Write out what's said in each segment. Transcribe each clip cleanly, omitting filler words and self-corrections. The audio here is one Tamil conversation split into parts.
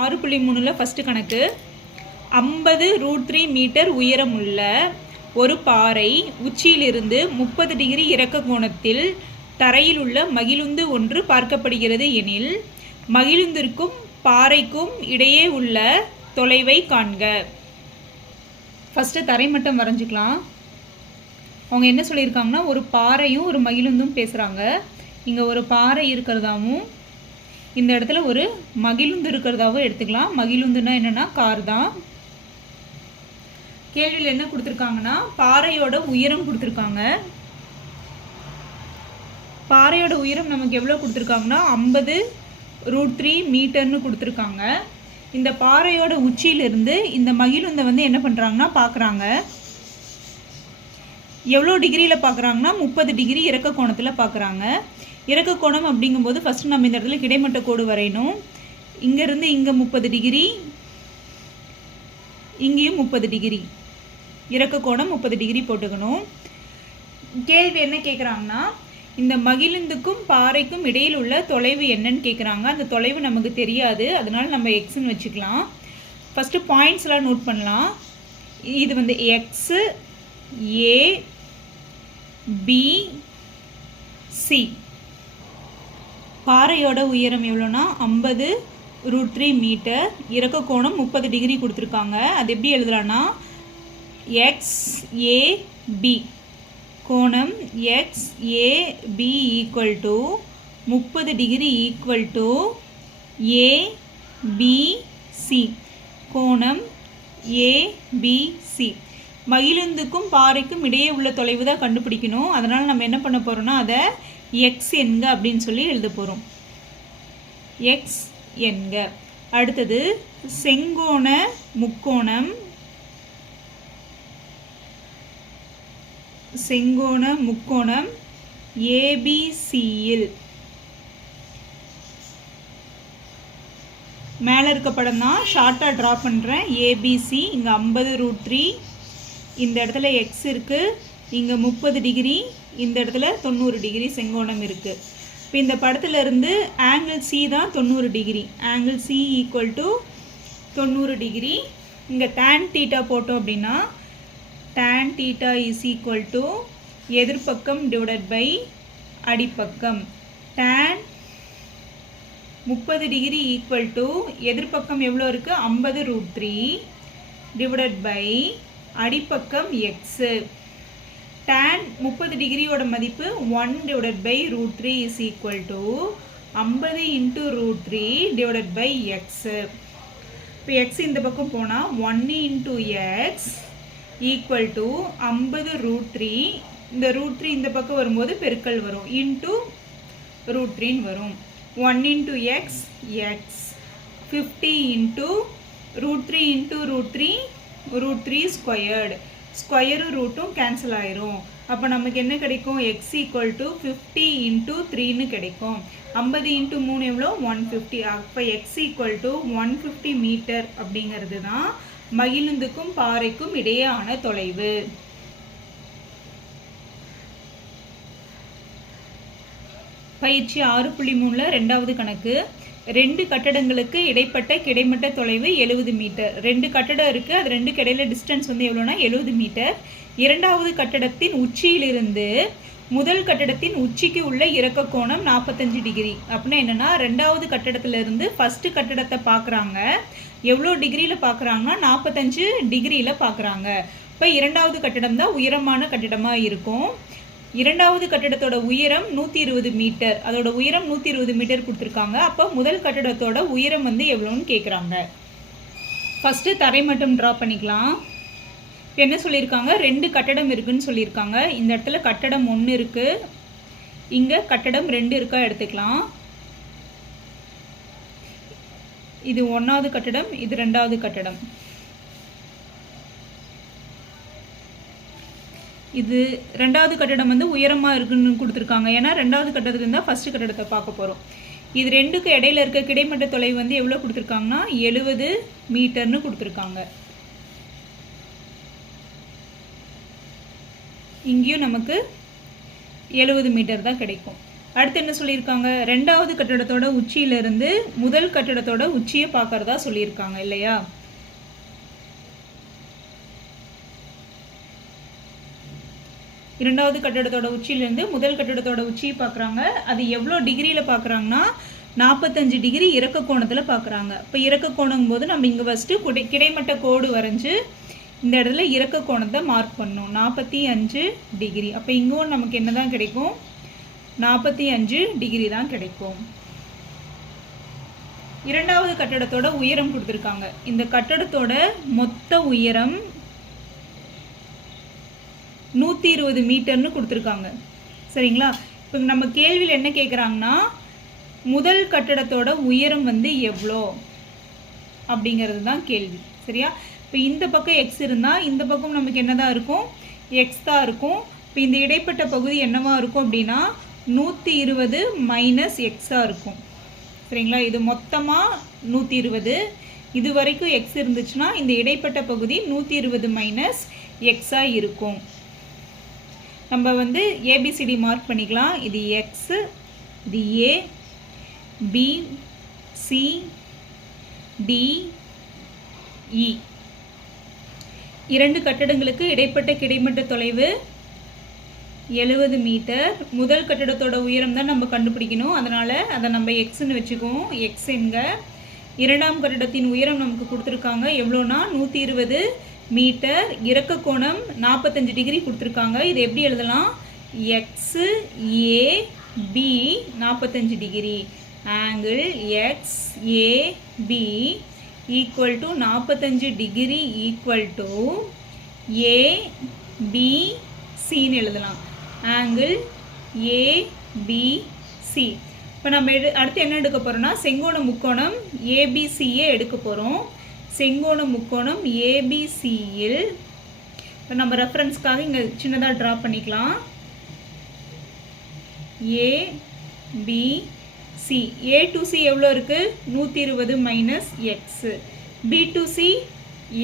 6.3 ஃபர்ஸ்ட் கணக்கு 50√3 மீட்டர் உயரம் உள்ள ஒரு பாறை உச்சியிலிருந்து 30 டிகிரி இறக்க கோணத்தில் தரையில் உள்ள மகிழுந்து ஒன்று பார்க்கப்படுகிறது எனில் மகிழுந்திற்கும் பாறைக்கும் இடையே உள்ள தொலைவை காண்க. ஃபஸ்ட்டு தரைமட்டம் வரைஞ்சிக்கலாம். அவங்க என்ன சொல்லியிருக்காங்கன்னா ஒரு பாறையும் ஒரு மகிழுந்தும் பேசுகிறாங்க. இங்கே ஒரு பாறை இருக்கிறதாவும் இந்த இடத்துல ஒரு மகிழுந்து இருக்கிறதாவும் எடுத்துக்கலாம். மகிழுந்துன்னா என்னென்னா கார் தான். கேள்வியில் என்ன கொடுத்துருக்காங்கன்னா பாறையோட உயரம் கொடுத்துருக்காங்க. பாறையோட உயரம் நமக்கு எவ்வளோ கொடுத்துருக்காங்கன்னா 50√3 மீட்டர்னு கொடுத்துருக்காங்க. இந்த பாறையோட உச்சியிலிருந்து இந்த மகிழுந்தை வந்து என்ன பண்ணுறாங்கன்னா பார்க்குறாங்க. எவ்வளோ டிகிரியில் பார்க்குறாங்கன்னா 30 டிகிரி இறக்க கோணத்தில் பார்க்குறாங்க. இறக்க கோணம் அப்படிங்கும்போது ஃபஸ்ட்டு நம்ம இந்த இடத்துல கிடைமட்ட கோடு வரையணும். இங்கேருந்து இங்கே 30 டிகிரி, இங்கேயும் 30 டிகிரி, இறக்க கோணம் 30 டிகிரி போட்டுக்கணும். கேள்வி என்ன கேட்குறாங்கன்னா இந்த மகிழுந்துக்கும் பாறைக்கும் இடையில் உள்ள தொலைவு என்னன்னு கேட்குறாங்க. அந்த தொலைவு நமக்கு தெரியாது, அதனால நம்ம எக்ஸ்ன்னு வச்சுக்கலாம். ஃபஸ்ட்டு பாயிண்ட்ஸ்லாம் நோட் பண்ணலாம். இது வந்து எக்ஸு, ஏ, பி, சி. பாறையோட உயரம் எவ்வளோனா 50√3 மீட்டர், இறக்க கோணம் 30 டிகிரி கொடுத்துருக்காங்க. அது எப்படி எழுதலான்னா XAB, கோணம் XAB equal to 30 degree equal to ABC, கோணம் ABC. மகிழுந்துக்கும் பாறைக்கும் இடையே உள்ள தொலைவு தான் கண்டுபிடிக்கணும். அதனால் நம்ம என்ன பண்ண போகிறோம்னா அதை எக்ஸ் என்க அப்படின்னு சொல்லி எழுத போகிறோம். எக்ஸ் என்க. அடுத்தது செங்கோண முக்கோணம், செங்கோண முக்கோணம் ஏபிசியில் மேலே இருக்க படம் தான் ஷார்ட்டாக ட்ரா பண்ணுறேன். ஏபிசி இங்கே 50√3, இந்த இடத்துல எக்ஸ் இருக்குது, இங்கே 30 டிகிரி, இந்த இடத்துல 90 டிகிரி செங்கோணம் இருக்குது. இப்போ இந்த படத்தில் இருந்து ஆங்கிள் சி தான் 90 degree. Angle C equal to 90 degree. இங்கே tan தீட்டா போட்டோம் அப்படின்னா tan theta is equal to எதிர்பக்கம் டிவைடட் பை அடிப்பக்கம். tan 30 டிகிரி ஈக்குவல் டு எதிர்பக்கம் எவ்வளோ இருக்குது 50√3 டிவைடட் பை அடிப்பக்கம் எக்ஸு. tan 30 டிகிரியோட மதிப்பு 1 divided by √3 is equal to 50 into √3 divided by x. இப்போ எக்ஸ் இந்த பக்கம் போனால் 1 இன்ட்டு எக்ஸ் ஈக்குவல் டு 50√3, இந்த √3 இந்த பக்கம் வரும்போது பெருக்கல் வரும், இன்ட்டு √3 வரும். 1 into x x, 50 into √3 into √3 squared, ஸ்கொயரும் ரூட்டும் கேன்சல் ஆயிரும். அப்போ நமக்கு என்ன கிடைக்கும் எக்ஸ் ஈக்குவல் டு 50 இன்ட்டு 3ன்னு கிடைக்கும். 50 இன்ட்டு 3 எவ்வளோ 150. அப்போ எக்ஸ் ஈக்குவல் டு 150 மீட்டர் அப்படிங்கிறது தான் மகிழுந்துக்கும் பாறைக்கும் இடையேயான தொலைவு. பயிற்சி 6.3 ரெண்டாவது கணக்கு. 2 கட்டடங்களுக்கு இடைப்பட்ட கிடைமட்ட தொலைவு 70 மீட்டர். 2 கட்டடம் இருக்குது, அது 2 இடையில டிஸ்டன்ஸ் வந்து எவ்வளோனா 70 மீட்டர். இரண்டாவது கட்டடத்தின் உச்சியிலிருந்து முதல் கட்டடத்தின் உச்சிக்கு உள்ள இறக்க கோணம் 45 டிகிரி. அப்படின்னா என்னென்னா ரெண்டாவது கட்டடத்திலிருந்து ஃபஸ்ட்டு கட்டடத்தை பார்க்குறாங்க. எவ்வளோ டிகிரியில் பார்க்குறாங்கன்னா 45 டிகிரியில் பார்க்குறாங்க. இப்போ இரண்டாவது கட்டடம் தான் உயரமான கட்டிடமாக இருக்கும். இரண்டாவது கட்டடத்தோட உயரம் 120 மீட்டர், அதோட உயரம் 120 மீட்டர் கொடுத்துருக்காங்க. அப்போ முதல் கட்டடத்தோட உயரம் வந்து எவ்வளோன்னு கேட்குறாங்க. ஃபஸ்ட்டு தரைமட்டம் ட்ரா பண்ணிக்கலாம். இப்போ என்ன சொல்லியிருக்காங்க 2 கட்டடம் இருக்குதுன்னு சொல்லியிருக்காங்க. இந்த இடத்துல கட்டடம் 1 இருக்குது, இங்கே கட்டடம் 2 இருக்கா எடுத்துக்கலாம். இது 1வது கட்டடம், இது 2வது கட்டடம். இது 2வது கட்டடம் வந்து உயரமாக இருக்குன்னு கொடுத்துருக்காங்க. ஏன்னா 2வது கட்டடத்துல இருந்தால் ஃபஸ்ட்டு கட்டடத்தை பார்க்க போகிறோம். இது 2க்கு இடையில இருக்க கிடைமட்ட தொலைவு வந்து எவ்வளோ கொடுத்துருக்காங்கன்னா 70 மீட்டர்னு கொடுத்துருக்காங்க. இங்கேயும் நமக்கு 70 மீட்டர் தான் கிடைக்கும். அடுத்து என்ன சொல்லியிருக்காங்க, ரெண்டாவது கட்டடத்தோட உச்சியிலிருந்து முதல் கட்டடத்தோட உச்சியை பார்க்கறதா சொல்லியிருக்காங்க இல்லையா. இரண்டாவது கட்டடத்தோட உச்சியிலேருந்து முதல் கட்டடத்தோட உச்சியை பார்க்குறாங்க. அது எவ்வளோ டிகிரியில் பார்க்குறாங்கன்னா 45 டிகிரி இறக்க கோணத்தில் பார்க்குறாங்க. இப்போ இறக்க கோணம் போது நம்ம இங்கே ஃபஸ்ட்டு கிடைமட்ட கோடு வரைஞ்சி இந்த இடத்துல இறக்க கோணத்தை மார்க் பண்ணணும். 45 டிகிரி. அப்போ இங்கும் நமக்கு என்ன தான் கிடைக்கும், 45 டிகிரி தான் கிடைக்கும். இரண்டாவது கட்டடத்தோட உயரம் கொடுத்துருக்காங்க. இந்த கட்டடத்தோட மொத்த உயரம் 120 மீட்டர்னு கொடுத்துருக்காங்க. சரிங்களா. இப்போ நம்ம கேள்வியில் என்ன கேட்குறாங்கன்னா, முதல் கட்டடத்தோட உயரம் வந்து எவ்வளோ அப்படிங்கிறது தான் கேள்வி. சரியா. இப்போ இந்த பக்கம் எக்ஸ் இருந்தால் இந்த பக்கம் நமக்கு என்ன தான் இருக்கும், எக்ஸ் தான் இருக்கும். இப்போ இந்த இடைப்பட்ட பகுதி என்னவா இருக்கும் அப்படின்னா 120 மைனஸ் எக்ஸாக இருக்கும். சரிங்களா. இது மொத்தமாக 120, இது வரைக்கும் எக்ஸ் இருந்துச்சுன்னா இந்த இடைப்பட்ட பகுதி 120 மைனஸ் எக்ஸாக இருக்கும். நம்ம வந்து ஏபிசிடி மார்க் பண்ணிக்கலாம். இது எக்ஸ், இது ஏ, பி, சி, டி, இ. இரண்டு கட்டடங்களுக்கு இடைப்பட்ட கிடைமட்ட தொலைவு 70 மீட்டர். முதல் கட்டடத்தோட உயரம் தான் நம்ம கண்டுபிடிக்கணும். அதனால் அதை நம்ம எக்ஸ்ன்னு வச்சுக்குவோம். எக்ஸ் என்க. இரண்டாம் கட்டடத்தின் உயரம் நமக்கு கொடுத்துருக்காங்க எவ்வளோனா 120 மீட்டர். இறக்க கோணம் 45 டிகிரி கொடுத்துருக்காங்க. இது எப்படி எழுதலாம், x A B 45 degree. Angle x A B equal to 45 degree equal to A B சின்னு எழுதலாம். Angle A B C. இப்போ நம்ம அடுத்து என்ன எடுக்க போகிறோம்னா, செங்கோண முக்கோணம் ஏபிசியை எடுக்க போகிறோம். செங்கோண முக்கோணம் ஏபிசியில் இப்போ நம்ம ரெஃபரன்ஸ்க்காக இங்கே சின்னதாக ட்ரா பண்ணிக்கலாம். ஏபிசி. ஏ டு சி எவ்வளோ இருக்குது, 120 minus x. B to C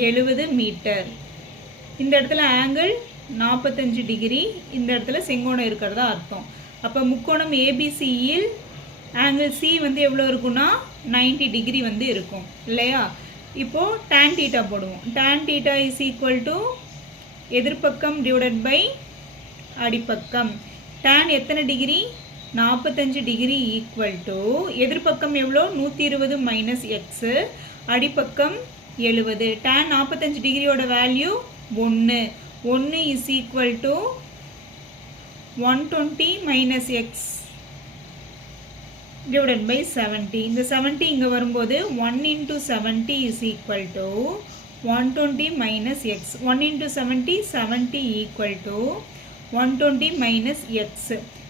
70 metre. இந்த இடத்துல ஆங்கிள் 45 டிகிரி. இந்த இடத்துல செங்கோணம் இருக்கிறதா அர்த்தம். அப்போ முக்கோணம் ஏபிசியில் ஆங்கிள் சி வந்து எவ்வளோ இருக்குன்னா 90 டிகிரி வந்து இருக்கும் இல்லையா. இப்போது tan தீட்டா போடுவோம். tan theta is equal to எதிர்பக்கம் டிவைடட் பை அடிப்பக்கம். tan எத்தனை டிகிரி, 45 டிகிரி ஈக்குவல் டு எதிர்பக்கம் எவ்வளோ 120 மைனஸ் எக்ஸு, அடிப்பக்கம் 70. tan 45 டிகிரியோட value 1 is equal to 120 minus x divided by 70. இந்த 70 இங்கே வரும்போது 1 into 70 is equal to 120 minus x. 1 into 70 70 equal to 120 minus x.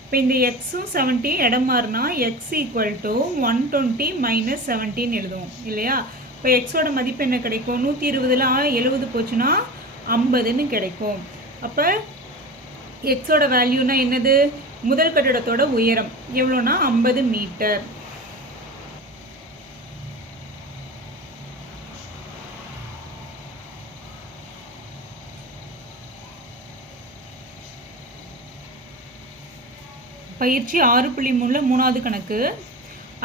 இப்போ இந்த எக்ஸும் 70 இடம் மாறினா x equal to 120 minus 17 எழுதுவோம் இல்லையா. இப்போ எக்ஸோட மதிப்பு என்ன கிடைக்கும், 120ல் 70 போச்சுன்னா 50ன்னு கிடைக்கும். அப்போ எக்ஸோட வேல்யூனா என்னது, முதல் கட்டடத்தோட உயரம் எவ்வளோனா 50 மீட்டர். பயிற்சி 6.3 மூணாவது கணக்கு.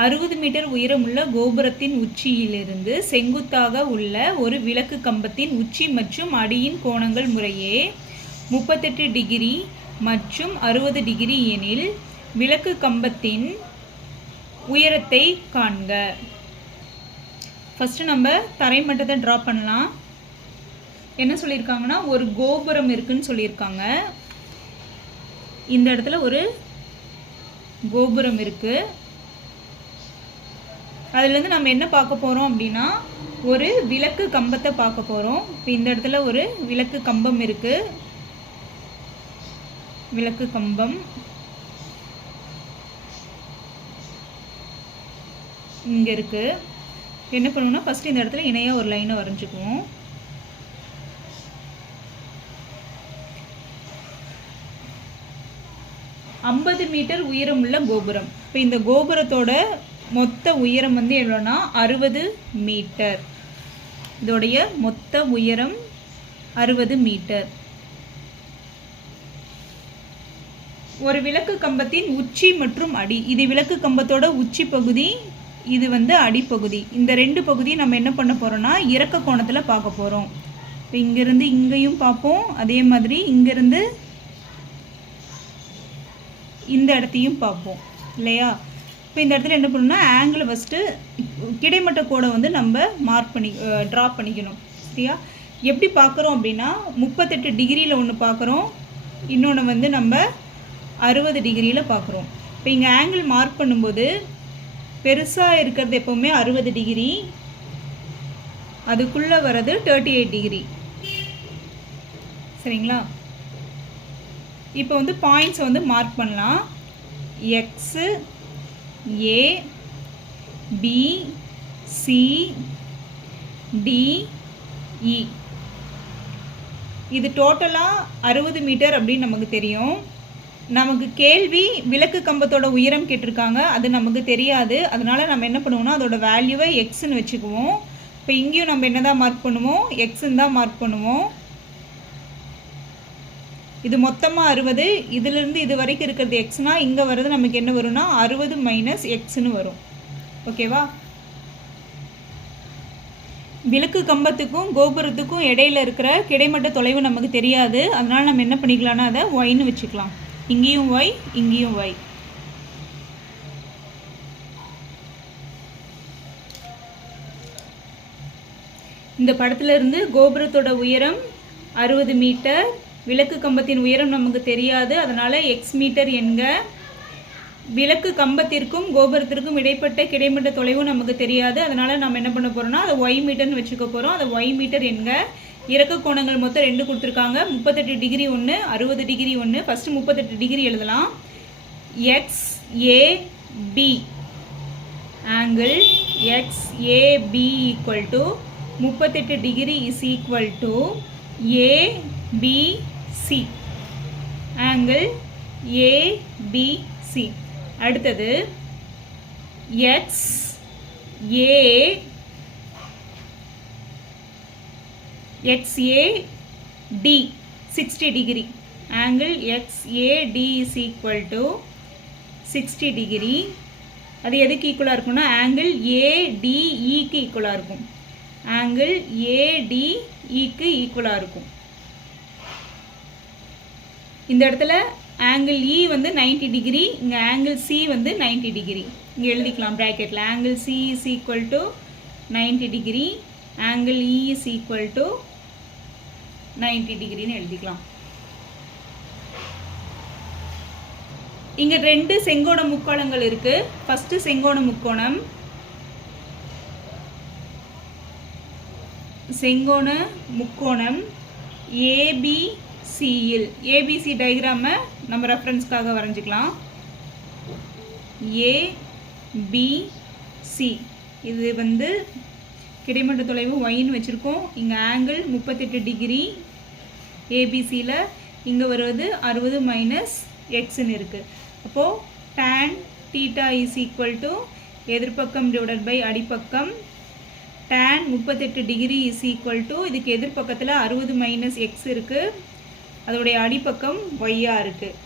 60 மீட்டர் உயரமுள்ள கோபுரத்தின் உச்சியிலிருந்து செங்குத்தாக உள்ள ஒரு விளக்கு கம்பத்தின் உச்சி மற்றும் அடியின் கோணங்கள் முறையே 38 டிகிரி மற்றும் 60 டிகிரி எனில் விளக்கு கம்பத்தின் உயரத்தை காண்க. ஃபஸ்ட்டு நம்ம தரைமட்டத்தை ட்ரா பண்ணலாம். என்ன சொல்லியிருக்காங்கன்னா, ஒரு கோபுரம் இருக்குன்னு சொல்லியிருக்காங்க. இந்த இடத்துல ஒரு கோபுரம் இருக்குது. அதுலேருந்து நம்ம என்ன பார்க்க போகிறோம் அப்படின்னா, ஒரு விளக்கு கம்பத்தை பார்க்க போகிறோம். இப்போ இந்த இடத்துல ஒரு விளக்கு கம்பம் இருக்குது. விளக்கு கம்பம் இங்கே இருக்குது. என்ன பண்ணுவோம்னா, ஃபஸ்ட்டு இந்த இடத்துல இணையாக ஒரு லைனை வரைஞ்சிக்குவோம். ஐம்பது மீட்டர் உயரமுள்ள கோபுரம். இப்போ இந்த கோபுரத்தோட மொத்த உயரம் வந்து எவ்வளோனா 60 மீட்டர். இதோடைய மொத்த உயரம் 60 மீட்டர். ஒரு விளக்கு கம்பத்தின் உச்சி மற்றும் அடி, இது விளக்கு கம்பத்தோட உச்சி பகுதி, இது வந்து அடிப்பகுதி. இந்த ரெண்டு பகுதியும் நம்ம என்ன பண்ண போகிறோம்னா இறக்க கோணத்தில் பார்க்க போகிறோம். இப்போ இங்கேருந்து இங்கேயும் பார்ப்போம், அதே மாதிரி இங்கேருந்து இந்த இடத்தையும் பார்ப்போம் இல்லையா. இப்போ இந்த இடத்துல என்ன பண்ணணும்னா ஆங்கிள் ஃபஸ்ட்டு கிடைமட்ட கோடை வந்து நம்ம ட்ரா பண்ணிக்கணும் சரியா. எப்படி பார்க்குறோம் அப்படின்னா 38 டிகிரியில் ஒன்று பார்க்குறோம், இன்னொன்று வந்து நம்ம 60 டிகிரியில் பார்க்குறோம். இப்போ இங்கே ஆங்கிள் மார்க் பண்ணும்போது பெருசாக இருக்கிறது எப்போவுமே 60 டிகிரி, அதுக்குள்ளே வர்றது 38 டிகிரி சரிங்களா. இப்போ வந்து பாயிண்ட்ஸை வந்து மார்க் பண்ணலாம். எக்ஸு, ஏ, பி, சி, டி, இ. இது டோட்டலாக 60 மீட்டர் அப்படின்னு நமக்கு தெரியும். நமக்கு கேள்வி விளக்கு கம்பத்தோட உயரம் கேட்டிருக்காங்க, அது நமக்கு தெரியாது. அதனால் நம்ம என்ன பண்ணுவோம்னா அதோட வேல்யூவை எக்ஸ்ன்னு வச்சுக்குவோம். இப்போ இங்கேயும் நம்ம என்ன தான் மார்க் பண்ணுவோம், எக்ஸ்ன்னு தான் மார்க் பண்ணுவோம். இது மொத்தமாக 60, இதிலிருந்து இது வரைக்கும் இருக்கிறது எக்ஸ்னா இங்கே வர்றது நமக்கு என்ன வரும்னா 60 மைனஸ் எக்ஸ்ன்னு வரும். ஓகேவா. விளக்கு கம்பத்துக்கும் கோபுரத்துக்கும் இடையில இருக்கிற கிடைமட்ட தொலைவு நமக்கு தெரியாது. அதனால் நம்ம என்ன பண்ணிக்கலாம்னா அதை ஒய்ன்னு வச்சுக்கலாம். இங்கேயும் ஒய், இங்கேயும் ஒய். இந்த படத்துல இருந்து கோபுரத்தோட உயரம் 60 மீட்டர், விளக்கு கம்பத்தின் உயரம் நமக்கு தெரியாது, அதனால் எக்ஸ் மீட்டர் என்க. விளக்கு கம்பத்திற்கும் கோபுரத்திற்கும் இடைப்பட்ட கிடைமட்ட தொலைவு நமக்கு தெரியாது, அதனால் நம்ம என்ன பண்ண போகிறோம்னா அதை ஒய் மீட்டர்னு வச்சுக்க போகிறோம். அதை ஒய் மீட்டர் என்க. இறக்க கோணங்கள் மொத்தம் 2 கொடுத்துருக்காங்க, 38 டிகிரி ஒன்று, 60 டிகிரி ஒன்று. ஃபஸ்ட்டு 38 டிகிரி எழுதலாம். X A B angle x A B equal to 38 degree is equal to A B C angle A B C. அடுத்தது x A D 60 degree angle x A D is equal to 60 degree. அது எதுக்கு ஈக்குவலாக இருக்கும்னா ஆங்கிள் ஏடிஇக்கு ஈக்குவலாக இருக்கும். ஆங்கிள் ஏடிஇக்கு ஈக்குவலாக இருக்கும். இந்த இடத்துல ஆங்கிள் இ வந்து 90 டிகிரி, இங்கே ஆங்கிள் சி வந்து 90 டிகிரி. இங்கே எழுதிக்கலாம் ப்ராக்கெட்டில். Angle C is equal to 90 degree, angle E is equal to 90 டிகிரின்னு எழுதிக்கலாம். இங்கே 2 செங்கோண முக்கோணங்கள் இருக்கு. ஃபர்ஸ்ட் செங்கோண முக்கோணம், செங்கோண முக்கோணம் ஏபிசியில், ஏபிசி டயக்ராமை நம்ம ரெஃபரன்ஸ்க்காக வரைஞ்சிக்கலாம். ஏபிசி இது வந்து கிடைமட்ட தொலைவு ஒயின்னு வச்சுருக்கோம். இங்கே ஆங்கிள் 38 டிகிரி ஏபிசியில், இங்கே வருவது 60 மைனஸ் எக்ஸ்ன்னு இருக்குது. அப்போது tan theta is equal to எதிர்பக்கம் டிவைடட் பை அடிப்பக்கம். tan 38 degree is equal to இதுக்கு எதிர்பக்கத்தில் 60 மைனஸ் எக்ஸ் இருக்குது, அதோடைய அடிப்பக்கம் ஒய்யாக இருக்குது.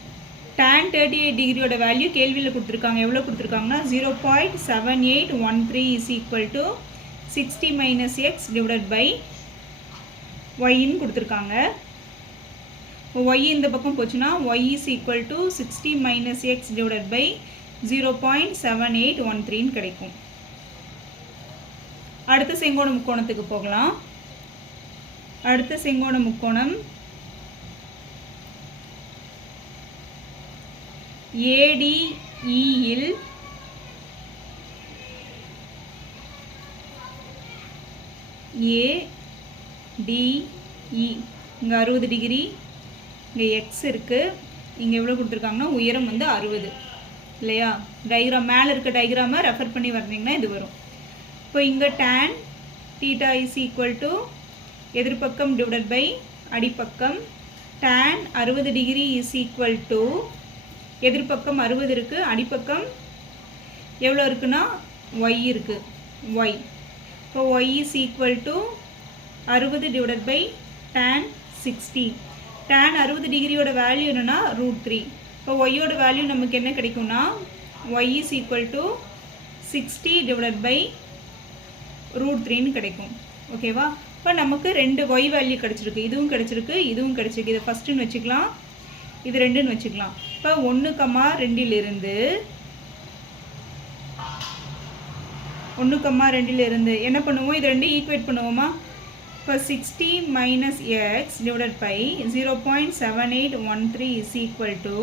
tan 38 டிகிரியோட வேல்யூ கேள்வியில் கொடுத்துருக்காங்க. எவ்வளோ கொடுத்துருக்காங்கன்னா 0.7813 is equal to 60 minus x divided by ஒய்ன்னு கொடுத்துருக்காங்க. இப்போ ஒய் இந்த பக்கம் போச்சுன்னா y is equal to 60 minus x divided by 0.7813 கிடைக்கும். அடுத்த செங்கோண முக்கோணத்துக்கு போகலாம். அடுத்த செங்கோண முக்கோணம் ஏடிஇயில் ஏடிஇ இங்கே 60 டிகிரி, இங்கே எக்ஸ் இருக்குது, இங்கே எவ்வளோ கொடுத்துருக்காங்கன்னா உயரம் வந்து 60 இல்லையா. டயக்ராம் மேலே இருக்க டயக்ராமை ரெஃபர் பண்ணி வந்தீங்கன்னா இது வரும். இப்போ இங்கே tan theta is equal to எதிர்பக்கம் டிவைடட் பை அடிப்பக்கம். tan 60 degree is equal to எதிர்பக்கம் 60 இருக்குது, அடிப்பக்கம் எவ்வளோ இருக்குன்னா ஒய் இருக்குது, ஒய். இப்போ y is equal to 60 divided by tan 60. tan 60 டிகிரியோட வேல்யூ என்னன்னா √3. இப்போ ஒய்யோட வேல்யூ நமக்கு என்ன கிடைக்கும்னா y is equal to 60 divided by √3 கிடைக்கும். ஓகேவா? இப்போ நமக்கு ரெண்டு y வேல்யூ கிடச்சிருக்கு, இதுவும் கிடச்சிருக்கு, இதுவும் கிடச்சிருக்கு. இதை ஃபஸ்ட்டுன்னு வச்சுக்கலாம், இது ரெண்டுன்னு வச்சுக்கலாம். இப்போ 1,2லிருந்து 1,2லிருந்து என்ன பண்ணுவோம், இது ரெண்டு ஈக்குவேட் பண்ணுவோமா? இப்போ 60 minus x divided by 0.7813 is equal to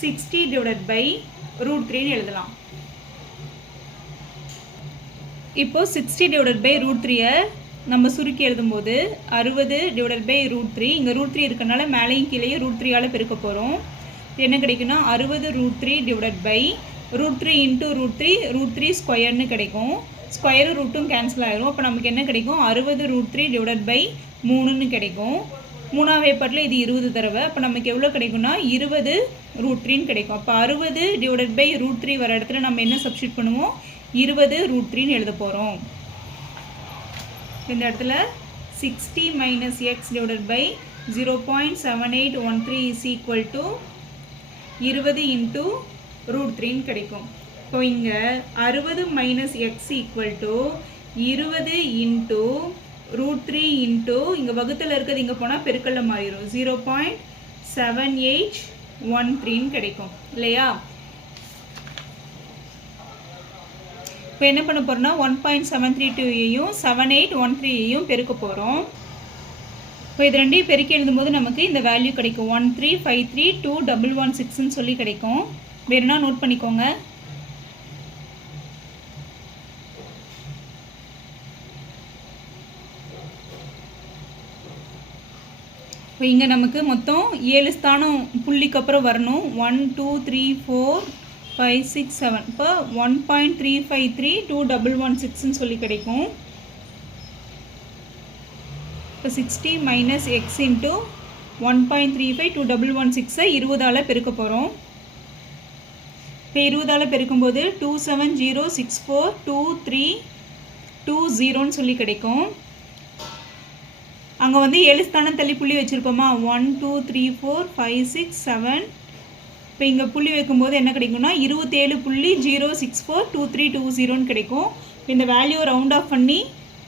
60 divided by √3 எழுதலாம். இப்போ 60 divided by √3 நம்ம சுருக்கி எழுதும்போது 60 divided by √3, இங்கே √3 இருக்கனால மேலேயும் கீழேயும் √3ஆல் பெருக்க போகிறோம். என்ன கிடைக்குன்னா 60 √3 divided by √3 into √3 ஸ்கொயர்னு கிடைக்கும். ஸ்கொயரும் ரூட்டும் கேன்சல் ஆகிரும். அப்போ நமக்கு என்ன கிடைக்கும், 60 √3 divided by 3ன்னு கிடைக்கும். 3ஆம் வேப்பரில் இது 20 தடவை. அப்போ நமக்கு எவ்வளோ கிடைக்கும்னா 20 √3ன்னு கிடைக்கும். அப்போ 60 divided by √3 வர இடத்துல நம்ம என்ன சப்ஸ்டியூட் பண்ணுவோம், 20 √3ன்னு எழுத போகிறோம். இந்த இடத்துல 60 minus x divided by 0.7813 is equal to 20 into √3ன்னு கிடைக்கும். இப்போ இங்கே 60 minus x equal to 20 into √3 into இங்கே வகுத்தில் இருக்கிறது இங்கே போனால் பெருக்கல்ல மாறிடும், 0.7813 கிடைக்கும் இல்லையா? இப்போ என்ன பண்ண போகிறோம்னா 1.732ஐயும் 7813ஐயும் பெருக்க போகிறோம். இப்போ இது ரெண்டையும் பெருக்கி எழுதும்போது நமக்கு இந்த வேல்யூ கிடைக்கும், 135321116ன்னு சொல்லி கிடைக்கும். வேறுனா நோட் பண்ணிக்கோங்க. இப்போ இங்கே நமக்கு மொத்தம் 7 ஸ்தானம் புள்ளிக்கு அப்புறம் வரணும். 1 2 3 4 5 6 7. இப்போ 1.35321116ன்னு சொல்லி கிடைக்கும். இப்போ 60 minus x into 1.352116ஐ 20ஆல் பெருக்க போகிறோம். இப்போ 20ஆல் பெருக்கும்போது 270642320ன்னு சொல்லி கிடைக்கும். அங்கே வந்து 7 ஸ்தானம் தள்ளி புள்ளி வச்சுருப்போமா, 1 2 3 4 5 6 7. இப்போ இங்கே புள்ளி வைக்கும்போது என்ன கிடைக்கும்னா 27.0642320ன்னு கிடைக்கும். இந்த வேல்யூ ரவுண்ட் ஆஃப் பண்ணி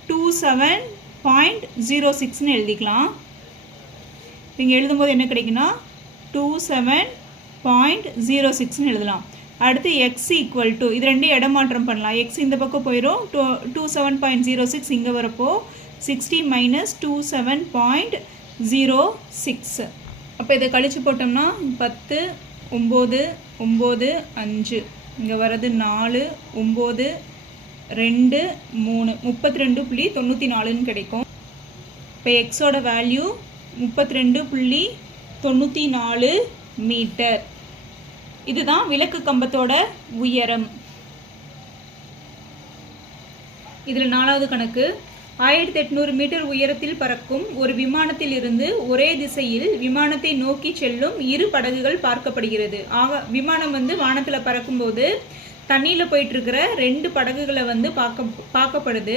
27.06ன்னு எழுதிக்கலாம். இங்கே எழுதும்போது என்ன கிடைக்குன்னா 27.06ன்னு எழுதலாம். அடுத்து எக்ஸ் ஈக்குவல் டு, இது ரெண்டையும் இடமாற்றம் பண்ணலாம். எக்ஸ் இந்த பக்கம் போயிடும், 27.06 இங்கே வரப்போ 60 minus 27.06. அப்போ இதை கழிச்சு போட்டோம்னா 10 9 9 5, இங்கே வர்றது 4 9 2 3, 32.94ன்னு கிடைக்கும். இப்போ எக்ஸோட வேல்யூ 32.94 மீட்டர். இதுதான் விளக்கு கம்பத்தோட உயரம். இதில் 4வது கணக்கு, 1800 மீட்டர் உயரத்தில் பறக்கும் ஒரு விமானத்தில் இருந்து ஒரே திசையில் விமானத்தை நோக்கி செல்லும் 2 படகுகள் பார்க்கப்படுகிறது. ஆக விமானம் வந்து வானத்தில் பறக்கும்போது தண்ணியில் போயிட்டுருக்கிற 2 படகுகளை வந்து பார்க்கப்படுது.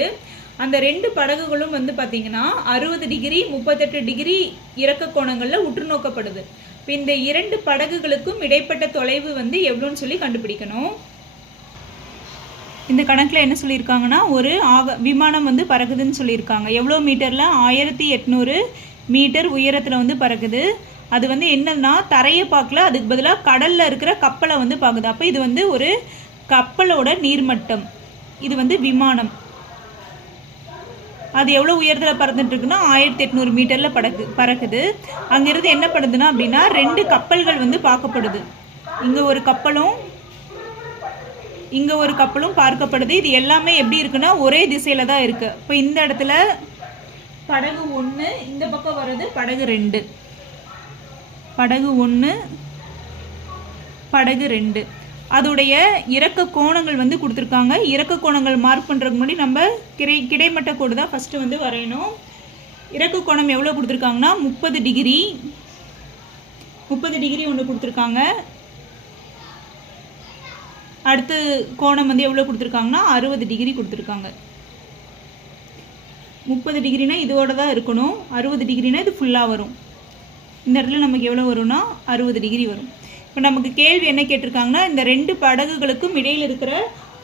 அந்த 2 படகுகளும் வந்து பார்த்திங்கன்னா 60 டிகிரி 38 டிகிரி இறக்க கோணங்களில் உற்று நோக்கப்படுது. இப்போ இந்த 2 படகுகளுக்கும் இடைப்பட்ட தொலைவு வந்து எவ்வளோன்னு சொல்லி கண்டுபிடிக்கணும். இந்த கணக்கில் என்ன சொல்லியிருக்காங்கன்னா, ஒரு விமானம் வந்து பறக்குதுன்னு சொல்லியிருக்காங்க. எவ்வளோ மீட்டரில், 1800 மீட்டர் உயரத்தில் வந்து பறக்குது. அது வந்து என்னன்னா தரையை பார்க்கல, அதுக்கு பதிலாக கடலில் இருக்கிற கப்பலை வந்து பார்க்குது. அப்போ இது வந்து ஒரு கப்பலோட நீர்மட்டம். இது வந்து விமானம். அது எவ்வளோ உயரத்தில் பறந்துட்டு இருக்குன்னா 1800 மீட்டரில் பறக்குது. அங்கிருந்து என்ன பண்ணுதுன்னா அப்படின்னா 2 கப்பல்கள் வந்து பார்க்கப்படுது. இங்கே ஒரு கப்பலும் இங்கே ஒரு கப்பலும் பார்க்கப்படுது. இது எல்லாமே எப்படி இருக்குன்னா ஒரே திசையில் தான் இருக்குது. இப்போ இந்த இடத்துல படகு 1, இந்த பக்கம் வர்றது படகு 2. படகு 1 படகு 2 அதோடைய இறக்க கோணங்கள் வந்து கொடுத்துருக்காங்க. இறக்க கோணங்கள் மார்க் பண்ணுறதுக்கு முன்னாடி நம்ம கிடைமட்ட கோடு தான் ஃபஸ்ட்டு வந்து வரையணும். இறக்க கோணம் எவ்வளோ கொடுத்துருக்காங்கன்னா 30 டிகிரி. 30 டிகிரி ஒன்று கொடுத்துருக்காங்க. அடுத்து கோணம் வந்து எவ்வளோ கொடுத்துருக்காங்கன்னா 60 டிகிரி கொடுத்துருக்காங்க. 30 டிகிரினா இதோட தான் இருக்கணும், 60 டிகிரினா இது ஃபுல்லாக வரும். இந்த இடத்துல நமக்கு எவ்வளோ வரும்னா 60 டிகிரி வரும். இப்போ இப்போ நமக்கு கேள்வி என்ன கேட்டிருக்காங்கன்னா, இந்த 2 படகுகளுக்கும் இடையில் இருக்கிற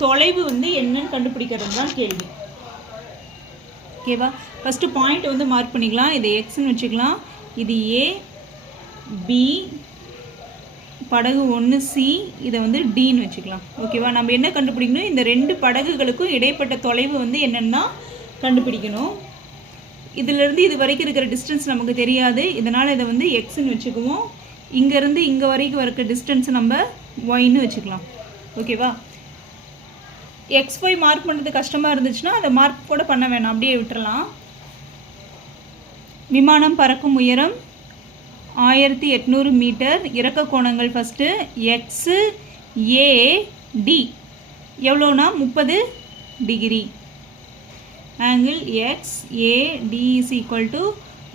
தொலைவு வந்து என்னன்னு கண்டுபிடிக்கிறது தான் கேள்வி. ஓகேவா? ஃபஸ்ட்டு பாயிண்ட் வந்து மார்க் பண்ணிக்கலாம். இதை எக்ஸ்ன்னு வச்சுக்கலாம். இது ஏ, பி, படகு 1 சி, இதை வந்து டின்னு வச்சுக்கலாம். ஓகேவா? நம்ம என்ன கண்டுபிடிக்கணும், இந்த 2 படகுகளுக்கும் இடைப்பட்ட தொலைவு வந்து என்னென்னா கண்டுபிடிக்கணும். இதிலிருந்து இது வரைக்கும் இருக்கிற டிஸ்டன்ஸ் நமக்கு தெரியாது, இதனால் இதை வந்து எக்ஸ்ன்னு வச்சுக்குவோம். இங்கேருந்து இங்கே வரைக்கும் இருக்கிற டிஸ்டன்ஸ் நம்ம ஒய்ன்னு வச்சுக்கலாம். ஓகேவா? XY மார்க் பண்ணுறது கஷ்டமாக இருந்துச்சுன்னா அதை மார்க் கூட பண்ண வேணாம், அப்படியே விட்டுறலாம். விமானம் பறக்கும் உயரம் 1800 மீட்டர். இறக்க கோணங்கள் ஃபஸ்ட்டு எக்ஸு ஏ டி எவ்வளோனா 30 degree. Angle x A D is equal to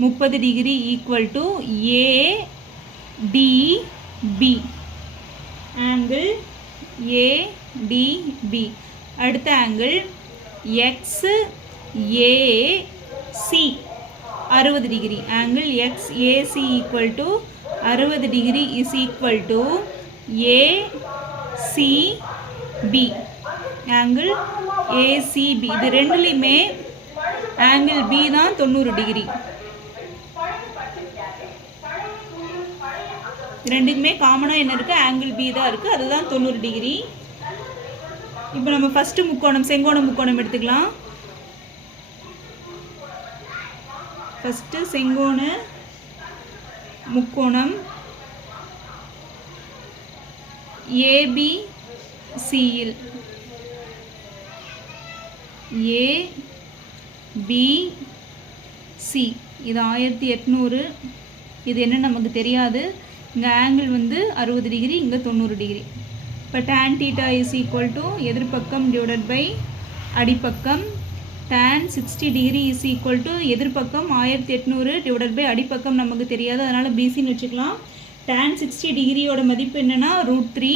30 degree equal to A D B. Angle A D B. அடுத்த angle x A C 60 degree. Angle x AC equal to 60 degree is equal to ACB. Angle ACB. இது ரெண்டுலேயுமே ஆங்கிள் பி தான் 90 டிகிரி. ரெண்டுக்குமே காமனாக என்ன இருக்குது, ஆங்கிள் பி தான் இருக்குது, அதுதான் 90 டிகிரி. இப்போ நம்ம ஃபஸ்ட்டு முக்கோணம், செங்கோண முக்கோணம் எடுத்துக்கலாம். ஃபஸ்ட்டு செங்கோண முக்கோணம் ஏபிசியில் ஏபிசி இது 1800. இது என்ன நமக்கு தெரியாது. இங்கே ஆங்கிள் வந்து 60 டிகிரி, இங்கே 90 டிகிரி. இப்போ tan θ இஸ் ஈக்குவல் டு எதிர்பக்கம் டிவைடட் பை அடிப்பக்கம். tan 60 degree is equal to எதிர்பக்கம் 1800 டிவைடட் பை அடிப்பக்கம் நமக்கு தெரியாது, அதனால் பிசின்னு வச்சுக்கலாம். tan 60 டிகிரியோட மதிப்பு என்னென்னா √3.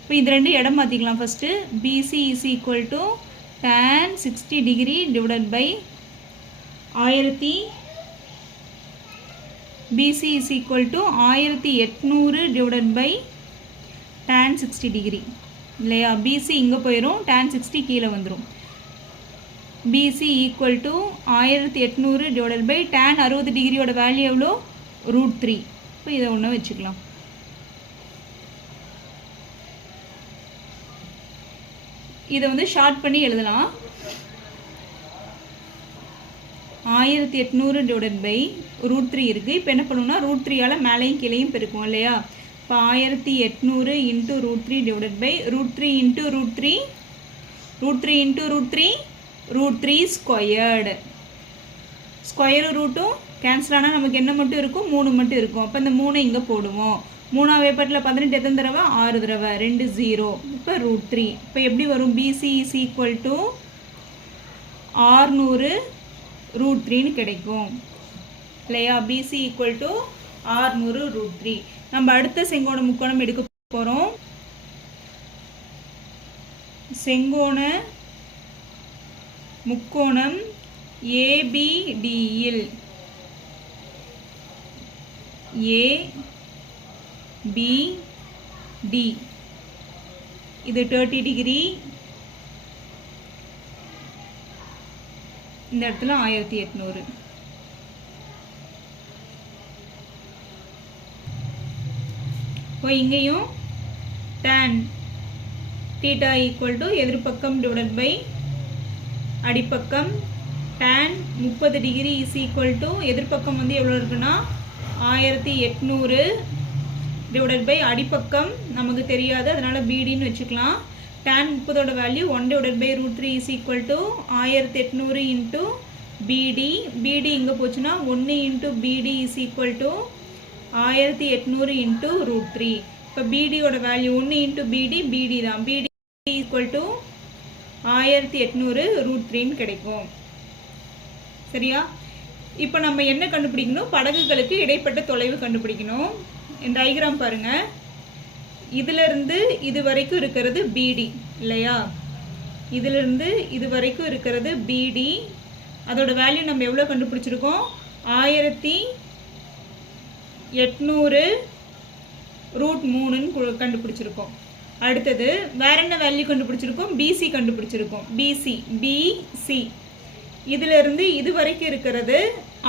இப்போ இது ரெண்டு இடம் மாற்றிக்கலாம். First PC is equal to tan 60 degree divided by 1000. PC is equal to 1800 divided by tan 60 degree இல்லையா? பிசி இங்கே போயிடும், tan 60 கீழே வந்துடும். PC equal to 1800 divided by tan 60 டிகிரியோட வேல்யூ எவ்வளோ, √3. இப்போ இதை ஒன்று வச்சுக்கலாம். இதை வந்து ஷார்ட் பண்ணி எழுதலாம். 1800 டிவைடட் பை √3 இருக்குது. இப்போ என்ன பண்ணுவோம்னா √3ஆல் மேலேயும் கீழேயும் பெருக்கும் இல்லையா? இப்போ 1800 into √3 divided by √3 into √3 into √3 squared. ஸ்கொயரும் ரூட்டும் கேன்சல் ஆனால் நமக்கு என்ன மட்டும் இருக்கும், 3 மட்டும் இருக்கும். அப்போ இந்த 3 இங்கே போடுவோம். 3ஆம் வேப்பட்டில் 18 எத்தனை தடவை, 6 தடவை, 2 0. இப்போ √3. இப்போ எப்படி வரும், பிசி இஸ் ஈக்குவல் டு 600 √3ன்னு கிடைக்கும் இல்லையா? BC equal to 600 √3. நம்ம அடுத்த செங்கோண முக்கோணம் எடுக்க போகிறோம். செங்கோண முக்கோணம் ஏபிடியில் ஏபிடி இது 30 டிகிரி. இந்த இடத்துல 1800. இப்போ இங்கேயும் tan θ ஈக்குவல் டு எதிர்பக்கம் டிவைடட் பை அடிப்பக்கம். tan 30 degree is equal to எதிர்பக்கம் வந்து எவ்வளோ இருக்குன்னா 1800 டிவைடட் பை அடிப்பக்கம் நமக்கு தெரியாது, அதனால் பிடின்னு வச்சுக்கலாம். tan 30ஓட value 1 divided by √3 is equal to 1800 into PD. PD இங்கே போச்சுன்னா 1 இன்ட்டு பிடி இஸ் ஈக்குவல் டு 1800 இன்ட்டு √3. இப்போ பிடியோட வேல்யூ 1 இன்ட்டு பிடி தான். பிடி ஈக்குவல் டு 1800 √3ன்னு கிடைக்கும். சரியா? இப்போ நம்ம என்ன கண்டுபிடிக்கணும், படகுகளுக்கு இடைப்பட்ட தொலைவு கண்டுபிடிக்கணும். இந்த டயக்ராம் பாருங்கள். இதிலிருந்து இது வரைக்கும் இருக்கிறது பிடி இல்லையா? இதிலிருந்து இது வரைக்கும் இருக்கிறது பிடி. அதோட வேல்யூ நம்ம எவ்வளோ கண்டுபிடிச்சிருக்கோம், 1800 ரூட் 3ன்னு கண்டுபிடிச்சிருக்கோம். அடுத்தது வேற என்ன வேல்யூ கண்டுபிடிச்சிருக்கோம்? பிசி கண்டுபிடிச்சிருக்கோம். பிசி இதிலிருந்து இது வரைக்கும் இருக்கிறது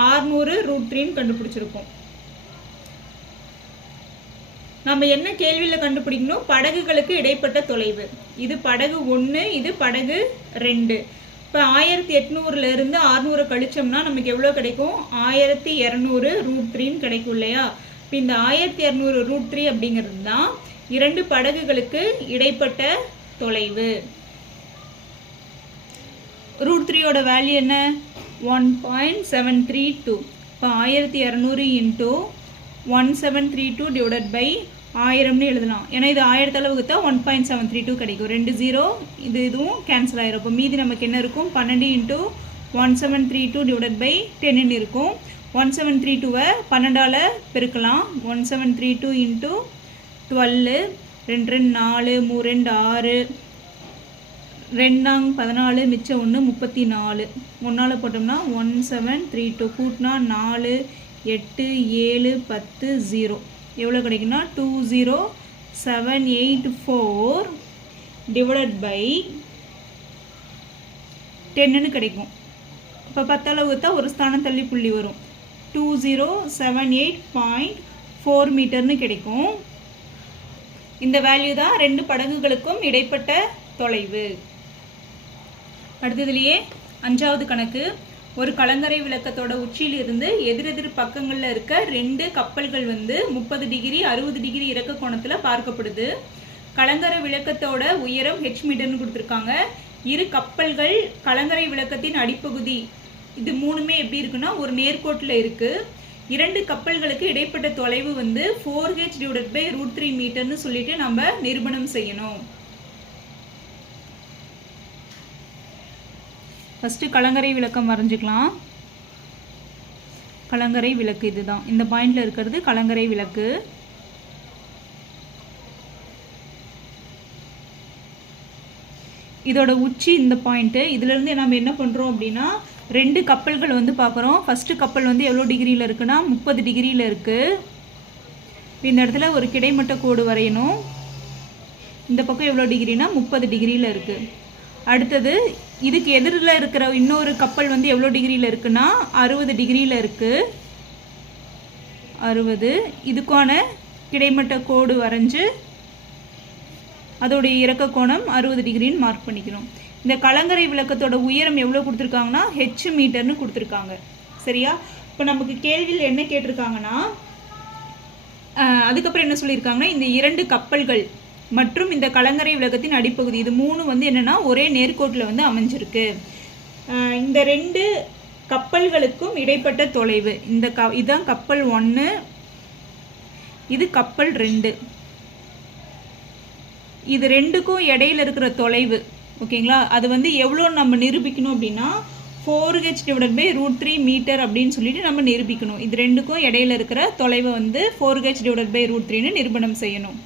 600 ரூட் 3ன்னு கண்டுபிடிச்சிருக்கோம். நம்ம என்ன கேள்வியில் கண்டுபிடிக்கணும்? படகுகளுக்கு இடைப்பட்ட தொலைவு. இது படகு 1, இது படகு 2. இப்போ 1800 600 கழிச்சோம்னா நமக்கு எவ்வளோ கிடைக்கும்? 1200 ரூட் 3ன்னு கிடைக்கும் இல்லையா? இப்போ இந்த 1200 ரூட் 3 அப்படிங்கிறது தான் 2 படகுகளுக்கு இடைப்பட்ட தொலைவு. ரூட் 3யோட வேல்யூ என்ன? 1.732. இப்போ 1200 இன்ட்டு 1732 டிவைடட் பை 1000ன்னு எழுதலாம். ஏன்னா இது 1000 அளவுக்கு தான் 1.732 கிடைக்கும். 2 0 இதுவும் கேன்சல் ஆயிரும். இப்போ மீதி நமக்கு என்ன இருக்கும்? 12 இன்ட்டு 1732 டிவைடட் பை 10ன்னு இருக்கும். 1732வை 12ஆல் பெருக்கலாம். 1732 இன்ட்டு 12, 2 2 4, 3 2 6, 2 14, மிச்சம் 1 34. 1ஆல் போட்டோம்னா 1732 கூட்டினா 4 8 7 10 0 எவ்வளோ கிடைக்குன்னா 20784 டிவைடட் பை 10ன்னு கிடைக்கும். இப்போ 10 அளவுக்கு தான் ஒரு ஸ்தானம் தள்ளி புள்ளி வரும். 2078.4 மீட்டர்னு கிடைக்கும். இந்த வேல்யூ தான் 2 படகுகளுக்கும் இடைப்பட்ட தொலைவு. அடுத்ததுலேயே 5வது கணக்கு. ஒரு கலங்கரை விளக்கத்தோட உச்சியிலிருந்து எதிரெதிர் பக்கங்களில் இருக்க 2 கப்பல்கள் 30 டிகிரி 60 டிகிரி இறக்க கோணத்தில் பார்க்கப்படுது. கலங்கரை விளக்கத்தோட உயரம் h மீட்டர்னு கொடுத்துருக்காங்க. இரு கப்பல்கள் கலங்கரை விளக்கத்தின் அடிப்பகுதி இது 3மே எப்படி இருக்குன்னா ஒரு நேர்கோட்டில் இருக்குது. 2 கப்பல்களுக்கு இடைப்பட்ட தொலைவு 4h டிவைடட் பை ரூட் 3 மீட்டர்னு சொல்லிட்டு நம்ம நிரூபணம் செய்யணும். ஃபஸ்ட்டு கலங்கரை விளக்கம் வரைஞ்சிக்கலாம். கலங்கரை விளக்கு இதுதான். இந்த பாயிண்டில் இருக்கிறது கலங்கரை விளக்கு. இதோட உச்சி இந்த பாயிண்ட்டு. இதிலேருந்து நம்ம என்ன பண்ணுறோம் அப்படின்னா 2 கப்பல்கள் பார்க்குறோம். ஃபஸ்ட்டு கப்பல் எவ்வளோ டிகிரியில் இருக்குன்னா 30 டிகிரியில் இருக்குது. இந்த இடத்துல ஒரு கிடைமட்ட கோடு வரையணும். இந்த பக்கம் எவ்வளோ டிகிரினா 30 டிகிரியில் இருக்குது. அடுத்தது இதுக்கு எதிரில் இருக்கிற இன்னொரு கப்பல் எவ்வளோ டிகிரியில் இருக்குன்னா 60 டிகிரியில் இருக்குது. 60 இதுக்கான கிடைமட்ட கோடு வரைஞ்சி அதோடைய இறக்க கோணம் 60 டிகிரின்னு மார்க் பண்ணிக்கிறோம். இந்த கலங்கரை விளக்கத்தோட உயரம் எவ்வளோ கொடுத்துருக்காங்கன்னா h மீட்டர்னு கொடுத்துருக்காங்க. சரியா? இப்போ நமக்கு கேள்வியில் என்ன கேட்டிருக்காங்கன்னா அதுக்கப்புறம் என்ன சொல்லியிருக்காங்கன்னா இந்த 2 கப்பல்கள் மற்றும் இந்த கலங்கரை விளக்கத்தின் அடிப்பகுதி இது 3 என்னென்னா ஒரே நேர்கோட்டில் அமைஞ்சிருக்கு. இந்த 2 கப்பல்களுக்கும் இடைப்பட்ட தொலைவு இதுதான் கப்பல் 1, இது கப்பல் 2. இது 2க்கும் இடையில இருக்கிற தொலைவு ஓகேங்களா? அது எவ்வளோ நம்ம நிரூபிக்கணும் அப்படின்னா 4h divided by root 3 metre அப்படின்னு சொல்லிட்டு நம்ம நிரூபிக்கணும். இது 2க்கும் இடையில இருக்கிற தொலைவை 4h டிவைடட் பை ரூட் 3ன்னு நிரூபணம் செய்யணும்.